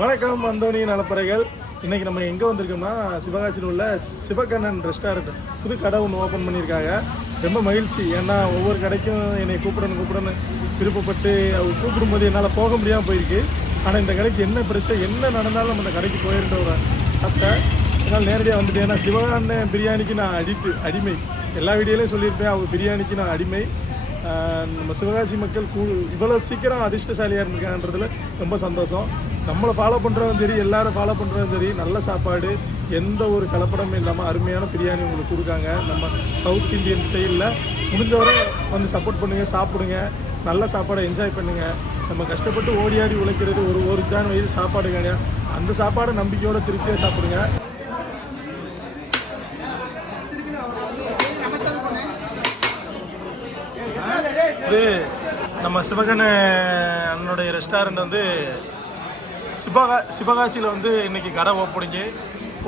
வணக்கம் அந்தோணி நலப்பறைகள். இன்றைக்கி நம்ம எங்கே வந்திருக்கோம்னா சிவகாசியில் உள்ள சிவகண்ணன் ரெஸ்டாரண்ட் புது கடை ஒன்று ஓப்பன் பண்ணியிருக்காங்க. ரொம்ப மகிழ்ச்சி. ஏன்னா ஒவ்வொரு கடைக்கும் என்னை கூப்பிடணும்னு விருப்பப்பட்டு அவர் கூப்பிடும்போது என்னால் போக முடியாமல் போயிருக்கு. ஆனால் இந்த கடைக்கு என்ன பிரச்சனை என்ன நடந்தாலும் நம்ம அந்த கடைக்கு போயிருந்த ஒரு ஆசை. அதனால் நேரடியாக வந்துட்டு ஏன்னா சிவகண்ணன் பிரியாணிக்கு நான் அடிமை. எல்லா வீடியோலையும் சொல்லியிருப்பேன், அவர் பிரியாணிக்கு நான் அடிமை. நம்ம சிவகாசி மக்கள் இவ்வளோ சீக்கிரம் அதிர்ஷ்டசாலியாக இருந்திருக்காங்கன்றதுல ரொம்ப சந்தோஷம். நம்மளை ஃபாலோ பண்ணுறதும் சரி, எல்லோரும் ஃபாலோ பண்ணுறதும் சரி, நல்ல சாப்பாடு, எந்த ஒரு கலப்படமும் இல்லாமல் அருமையான பிரியாணி உங்களுக்கு கொடுக்காங்க. நம்ம சவுத் இந்தியன் ஸ்டைலில் முடிஞ்சவரை வந்து சப்போர்ட் பண்ணுங்கள், சாப்பிடுங்க, நல்ல சாப்பாடை என்ஜாய் பண்ணுங்கள். நம்ம கஷ்டப்பட்டு ஓடியாடி உழைக்கிறது ஒரு ஜான் வயது சாப்பாடு கிடையாது. அந்த சாப்பாடை நம்பிக்கையோடு திருப்தியாக சாப்பிடுங்க. இது நம்ம சிவகண்ணனுடைய ரெஸ்டாரண்ட் வந்து சிவகாசியில் வந்து இன்றைக்கி கடை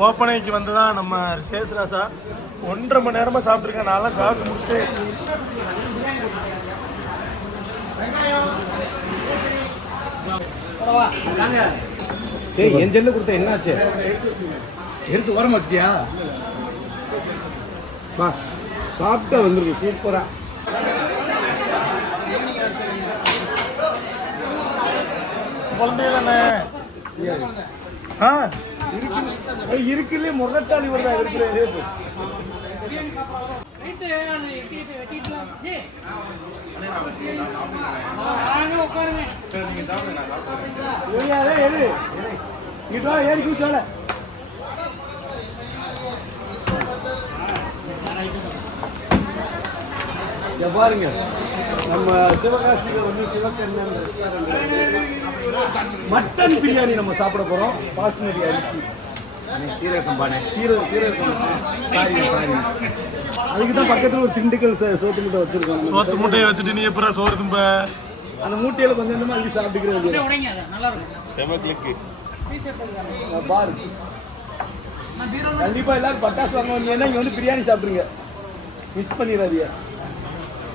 ஓப்பனிங்க்கு வந்து தான் நம்ம சேஸ்ராசா 1.5 மணி நேரமாக சாப்பிட்ருக்கேன். நான்லாம் சாப்பிட்டு முடிச்சுட்டு என் செல்லு கொடுத்த என்னாச்சு? எடுத்து ஓரம் வச்சிட்டியா? சாப்பிட்டா வந்துருக்கு சூப்பரா. குழந்தைகளே இருக்குல்ல முரட்டாளி வருதா இருக்கிற பாருங்க. நம்ம சிவகாசியில் வந்து சிவகண்ணன் மட்டன் பிரியாணி நம்ம சாப்பிட போகிறோம். பாஸ்மதி அரிசி, சீரக சம்பானே, சீரக சம்பா. சாரி, அதுக்கு தான் பக்கத்தில் ஒரு திண்டுக்கல் சோத்து மூட்டை வச்சுருக்கோம். சோத்து மூட்டையை வச்சுட்டு நீ எப்போ சோறு தும்ப? அந்த மூட்டையில் கொஞ்சம் கொஞ்சமாக அள்ளி சாப்பிட்டுக்கிறேன். பாரு, கண்டிப்பாக எல்லாரும் பட்டாசு வாங்க வந்தீங்கன்னா இங்கே வந்து பிரியாணி சாப்பிடுங்க, மிஸ் பண்ணிடாதீங்க,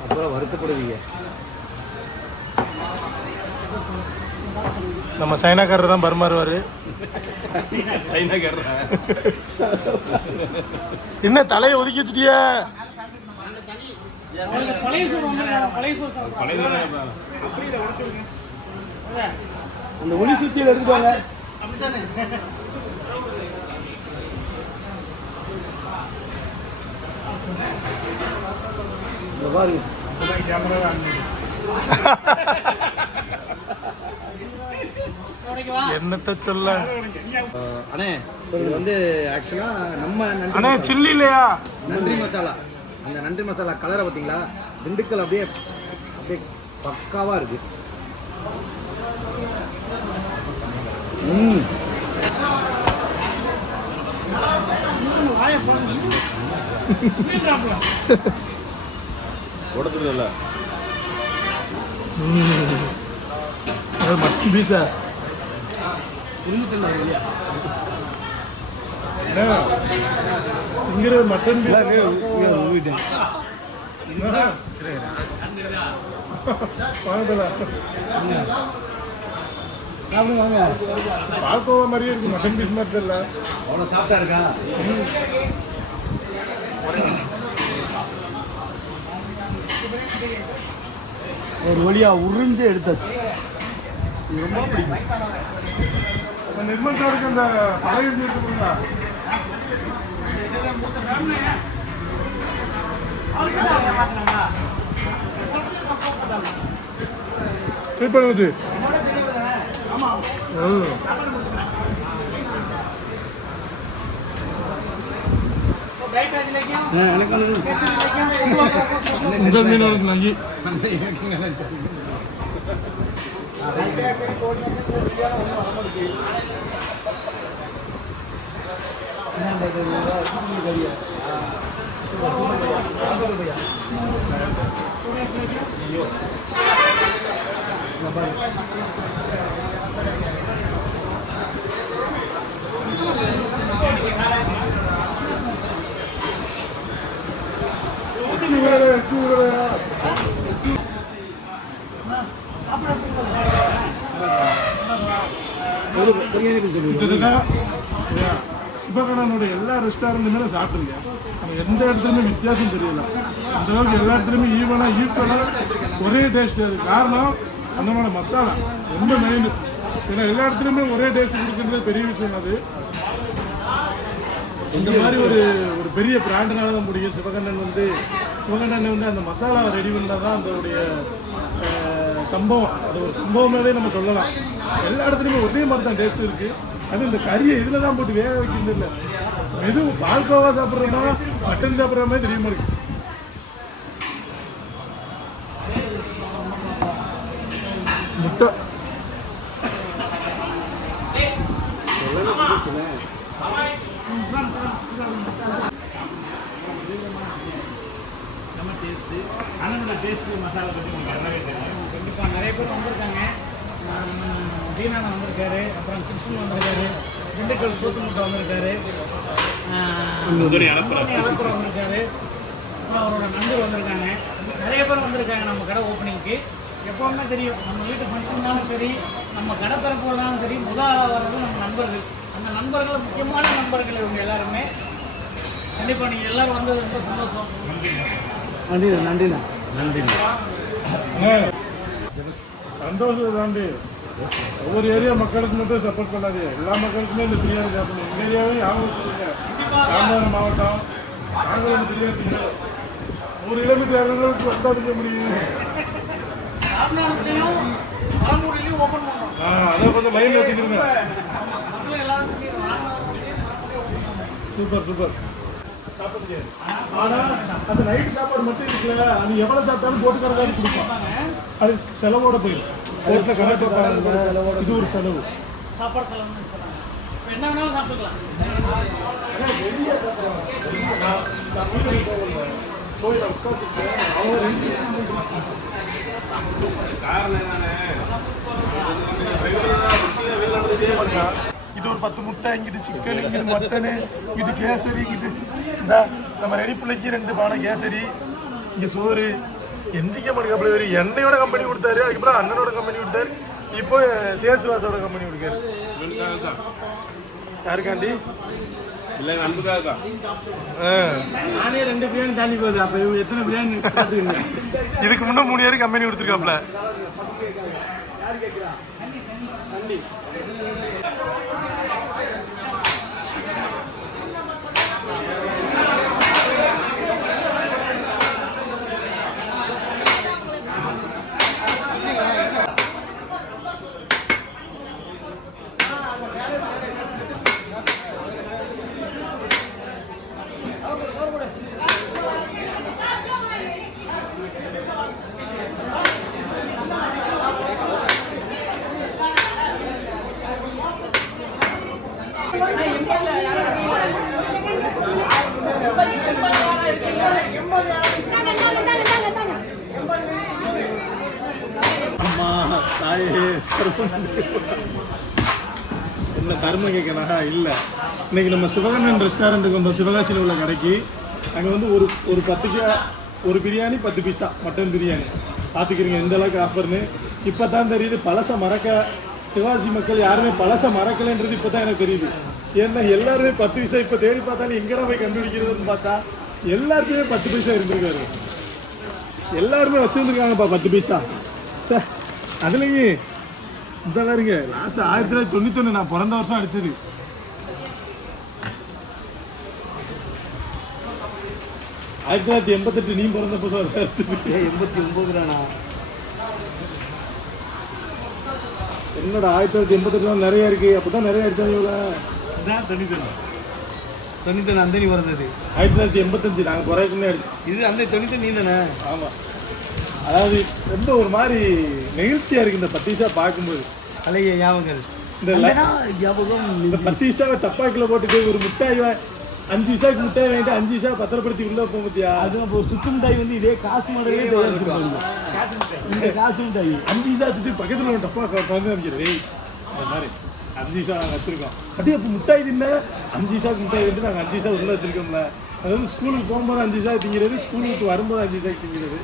அப்புறம் வருத்தப்படுவீங்க. நம்ம சைனாக்காரர் தான் பரிமாறுவார். என்ன தலையை ஒதுக்கி வச்சுட்டியா? அந்த ஒளி சுத்தியில் எடுத்துக்கோங்க. பாருங்க, என்னத்த சொல்ல அண்ணே. இது வந்து ஆக்சுவலா நம்ம அண்ணே சில்லி இல்லையா, நன்றி மசாலா. அந்த நன்றி மசாலா கலரை பார்த்தீங்களா? திண்டுக்கல் அப்படியே பக்காவா இருக்கு. உடத்துல மட்டன் பீஸா இங்கிற மட்டன் வாங்க. பால்கோவா மாதிரியே இருக்கு, மட்டன் பீஸ் மாதிரி தெரியல. அவ்வளோ சாப்பிட்டா இருக்கா? ஒரு வழியா உறிஞ்சு எடுத்தாச்சு. ரொம்ப பிடிக்கும். நிர்மல் சாருக்கு அந்த பழைய இருக்குங்களா? பண்ணுது முதல் மீன் இருக்குனாங்க. பிரியாணி பற்றி சொல்லுங்கள். கிட்டத்தட்ட சிவகணனோட எல்லா ரெஸ்டாரண்ட்டுமே சாப்பிட்ருக்கேன். எந்த இடத்துலையுமே வித்தியாசம் தெரியல. அந்த அளவுக்கு எல்லா இடத்துலையுமே ஈவனாக ஈக்குவலாக ஒரே டேஸ்ட். அது காரணம் அந்தமான மசாலா ரொம்ப மெயின். ஏன்னா எல்லா இடத்துலையுமே ஒரே டேஸ்ட் கொடுக்குறது பெரிய விஷயம். அது இந்த மாதிரி ஒரு பெரிய பிராண்டுனால தான் முடியும். சிவகண்ணன் வந்து அந்த மசாலா ரெடி பண்ணால் தான் அதோடைய சம்பவம். அது ஒரு சம்பவமாகவே நம்ம சொல்லலாம். எல்லா இடத்துலையுமே ஒரே மாதிரி தான் டேஸ்ட் இருக்குது. அது இந்த கறியை இதில் தான் போட்டு வேக வைக்கிறது இல்லை. எதுவும் பால்கோவா சாப்பிட்றோமா மட்டன் சாப்பிட்ற மாதிரி தெரியுமா இருக்கு. முட்டை செம்ம டேஸ்ட்டு. அண்ணனோட டேஸ்ட்டு மசாலா பற்றி உங்களுக்கு நல்லாவே தெரியும். கண்டிப்பாக நிறைய பேர் வந்திருக்காங்க. தீனான வந்திருக்காரு, அப்புறம் கிருஷ்ணன் வந்திருக்காரு, திண்டுக்கல் சூத்துமுட்டை வந்திருக்காரு, அலப்புறம் வந்திருக்காரு, அப்புறம் அவரோட நண்பர் வந்திருக்காங்க. நிறைய பேர் வந்திருக்காங்க நம்ம கடை ஓப்பனிங்க்கு. எப்போவுமே தெரியும், நம்ம வீட்டு ஃபங்க்ஷன்னாலும் சரி, நம்ம கடை திறப்புனாலும் சரி, முதலாக வர்றது நம்ம நண்பர்கள். அந்த நண்பர்கள் முக்கியமான நண்பர்கள் இவங்க எல்லாருமே. கண்டிப்பாக நீங்கள் எல்லோரும் வந்தது ரொம்ப சந்தோஷம். நன்றிண்ணா நன்றிண்ணா நன்றிண்ணா. சந்தோஷம் தாண்டி ஒவ்வொரு ஏரியா மக்களுக்கு மட்டும் சப்போர்ட் பண்ணாது. எல்லா மக்களுக்குமே இந்த பிரியாணி சாப்பிடணும். எங்கள் ஏரியாவே யாரும் சொல்லுங்க. ராமநாதபுரம் மாவட்டம் நாங்களும் பிரியாணி திங்கிறோம். ஒரு கிலோமீட்டர் இரநூறுக்கு வந்தால் திங்க முடியும். அதை கொஞ்சம் மைண்ட் வச்சுக்கிறேன். Super super. சாப்பிடுங்க. ஆனால் அந்த நைட் சாப்பாடு மட்டும் இருக்குல்ல, அது எவ்வளோ சாப்பிட்டாலும் போட்டுக்கிறதான்னு கொடுப்பாங்க. அது செலவோட போயிடும். வீட்டில் கணக்கு வைப்பாங்க. இது ஒரு செலவு. சாப்பாடு செலவு என்ன வேணாலும் சாப்பிட்டுக்கலாம். கோயில உட்காந்துட்டு அவங்க 2 இது ஒரு 10 முட்டை, இங்கிட்டு சிக்கன், இங்கிட்டு மட்டனு, இங்கிட்டு கேசரி, இங்கிட்டு இந்த நம்ம ரெடி பிள்ளைக்கு 2 பானை கேசரி, இங்கே சோறு. எந்திக்க மாட்டேங்க. ஒரு எண்ணெயோட கம்பெனி கொடுத்தாரு, அதுக்கப்புறம் அண்ணனோட கம்பெனி கொடுத்தாரு, இப்போ சேசுவாசோட கம்பெனி கொடுக்காரு. யாருக்காண்டி இல்லை அன்புக்காக தான். நானே 2 பிரியாணி தாண்டி போகுது. அப்போ இவங்க எத்தனை பிரியாணி பார்த்துக்கங்க. இதுக்கு முன்னே 3 பேருக்கு கம்பெனி கொடுத்துருக்காப்ல. அம்மா தாயே என்ன கர்மம் கேட்கணா இல்லை. இன்னைக்கு நம்ம சிவகண்ணன் ரெஸ்டாரண்ட்டுக்கு வந்தோம். சிவகாசியில் உள்ள கடைக்கு. அங்கே வந்து ஒரு 10 ஒரு பிரியாணி 10 பீஸா மட்டன் பிரியாணி. பார்த்துக்கிறீங்க எந்த அளவுக்கு ஆஃபர்னு. இப்போ தான் தெரியுது பழசை மறக்க சிவாசி மக்கள் யாருமே பழசை மறக்கலைன்றது இப்போ தான் எனக்கு தெரியுது. ஏன்னா எல்லாருமே 10 பைசா இப்போ தேடி பார்த்தாலும் எங்கடா போய் கண்டுபிடிக்கிறதுன்னு பார்த்தா எல்லாருக்குமே 10 பைசா இருந்திருக்காரு. எல்லாருமே வச்சுருந்துருக்காங்கப்பா 10 பைசா. சார் அதுலேயும் இதெல்லாம் இருங்க. லாஸ்ட் 1991 நான் பிறந்த வருஷம் அடிச்சது. ஆயிரத்தி 1988 நீ பிறந்தப்போ சார் அடிச்சது. 89 என்னோட 1988 தான் நிறைய இருக்கு. அப்பதான் நிறைய அடிச்சாங்க இவங்க. தொண்ணூத்தொன்று அந்த நீ பிறந்தது 1985 நாங்கள் பிறகுமே அடிச்சு. இது அந்த 90 நீ தானே? ஆமாம். அதாவது ரொம்ப ஒரு மாதிரி நெகிழ்ச்சியாக இருக்குது இந்த 10 பைசா பார்க்கும்போது. அழகிய ஞாபகங்கள். இந்த ஞாபகம் இந்த 10 பைசாவை டப்பாக்கில் போட்டுட்டு ஒரு மிட்டாய் 5 பைசாவுக்கு மிட்டாய் வாங்கிட்டு 5 பைசா பத்திரப்படுத்தி உள்ள போக பத்தியா. அது அப்போ சுத்து மிட்டாய் வந்து இதே காசு மாடலே தயாரிச்சிருப்பாங்க. இந்த காசு மிட்டாய் 5 பைசா சுற்றி பக்கத்தில் ஒரு டப்பா வந்து நினைக்கிறது. இந்த மாதிரி 5 பைசா நாங்கள் வச்சுருக்கோம். அப்படியே அப்போ மிட்டாய் தின்ன 5 பைசாவுக்கு மிட்டாய் வந்து நாங்கள் 5 பைசா உள்ள வச்சுருக்கோம்ல. அது வந்து ஸ்கூலுக்கு போகும்போது 5 பைசா திங்கிறது, ஸ்கூலுக்கு விட்டு வரும்போது 5 பைசாக்கு திங்கிறது.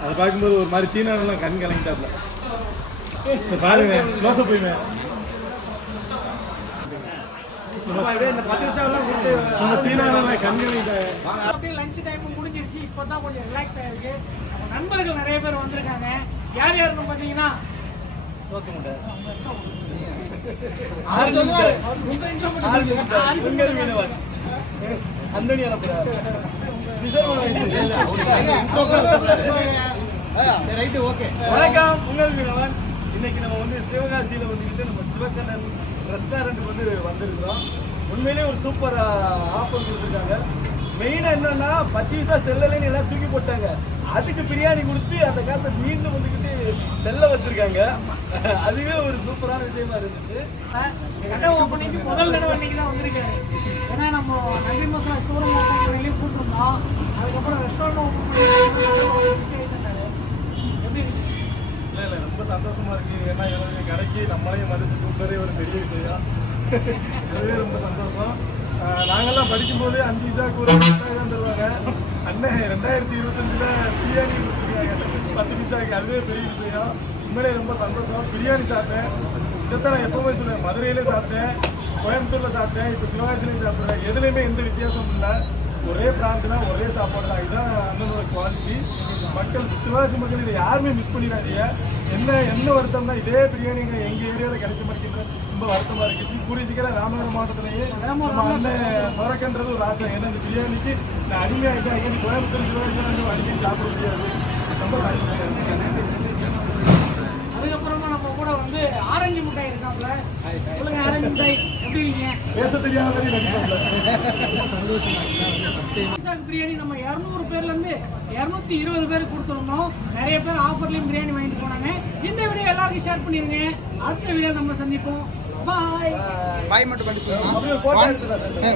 அதை பார்க்கும்போது ஒரு மாதிரி தீனானெல்லாம் கண் கலங்கிட்டாப்ல. இந்த பாருங்க க்ளோஸப் போயுமே. நம்ம அப்படியே இந்த 10 நிமிஷம் எல்லாம் கொடுத்து நம்ம தீனான கண்காணித்த அப்படியே லஞ்ச் டைம் முடிஞ்சிருச்சு. இப்போ தான் கொஞ்சம் ரிலாக்ஸ் ஆயிருக்கு. நம்ம நண்பர்கள் நிறைய பேர் வந்திருக்காங்க. யார் யாருன்னு பார்த்தீங்கன்னா அந்தோனி அனுப்புறாரு ரைட்டு ஓகே. வணக்கம், உங்கள் மீனவன். இன்னைக்கு நம்ம வந்து சிவகாசியில் வந்துக்கிட்டு நம்ம சிவகண்ணன் ரெஸ்டாரண்ட்டுக்கு வந்து வந்திருக்கிறோம். உண்மையிலேயே ஒரு சூப்பர் ஆஃபர் கொடுத்துருக்காங்க. மெயினாக என்னன்னா 10 பைசா செல்லலைன்னு எல்லாம் தூக்கி போட்டாங்க. அதுக்கு பிரியாணி கொடுத்து அந்த காசை மீண்டும் வந்துக்கிட்டு செல்ல வச்சிருக்காங்க. அதுவே ஒரு சூப்பரான விஷயமா இருந்துச்சு. கடை ஓப்பனிங்க்கு முதல் தடவை இன்னைக்கு தான் வந்திருக்காரு. ஏன்னா நம்ம நம்பி மசாலா ஷோரூம் ஓப்பன் பண்ணி கூப்பிட்டுருந்தோம். அதுக்கப்புறம் ரெஸ்டாரண்ட் ஓப்பன் பண்ணி எப்படி இல்லை ரொம்ப சந்தோஷமா இருக்கு. ஏன்னா எனக்கு கடைக்கு நம்மளையும் மதிச்சு கூப்பிடுறதே ஒரு பெரிய விஷயம். அதுவே ரொம்ப சந்தோஷம். நாங்கள்லாம் படிக்கும்போது 5 பைசாவுக்கு ஒரு தான் தருவாங்க. அண்ணன் 2025 பிரியாணி கொடுத்துருக்காங்க 10 பைசாவுக்கு. அதுவே பெரிய விஷயம். உண்மையிலே ரொம்ப சந்தோஷம். பிரியாணி சாப்பிட்டேன். இதைத்தான் நான் எப்பவுமே சொல்லுவேன். மதுரையிலே சாப்பிட்டேன், கோயம்புத்தூரில் சாப்பிட்டேன், இப்போ சிவகாசிலையும் சாப்பிட்றேன். எதுலேயுமே எந்த வித்தியாசமும் இல்லை. ஒரே பிராண்ட் தான், ஒரே சாப்பாடு தான். இதுதான் அண்ணனோட குவாலிட்டி. மக்கள், சிவகாசி மக்கள் இதை யாருமே மிஸ் பண்ணிடாதீங்க. என்ன வருத்தம்னா இதே பிரியாணி எங்கள் ஏரியாவில் கிடைக்க மாட்டேங்குது. ரொம்ப வருத்தமாக இருக்குது. கூடிய சீக்கிரம் ராமநாதபுரம் மாவட்டத்திலேயே நம்ம அண்ணன் திறக்கன்றது ஒரு ஆசை. ஏன்னா இந்த பிரியாணிக்கு நான் அடிமையாகிட்டேன். அங்கே கோயம்புத்தூர் சிவகாசியில் அடிக்கடி சாப்பிட முடியாது. ரொம்ப அதுக்கப்புறமா நம்ம கூட வந்து ஆரஞ்சு மிட்டாய் இருக்காப்ல. சொல்லுங்க ஆரஞ்சு மிட்டாய் எப்படி இருக்கீங்க? பேச தெரியாத மாதிரி நடிப்பாங்க. பிரியாணி நம்ம 200 பேர்லேருந்து 220 பேருக்கு கொடுத்துருந்தோம். நிறைய பேர் ஆஃபர்லேயும் பிரியாணி வாங்கிட்டு போனாங்க. இந்த வீடியோ எல்லாருக்கும் ஷேர் பண்ணிடுங்க. அடுத்த வீடியோ நம்ம சந்திப்போம். பாய். பாய் மட்டும் பண்ணி சொல்லுங்க. அப்படியே போட்டோ எடுத்துக்கலாம் சார்.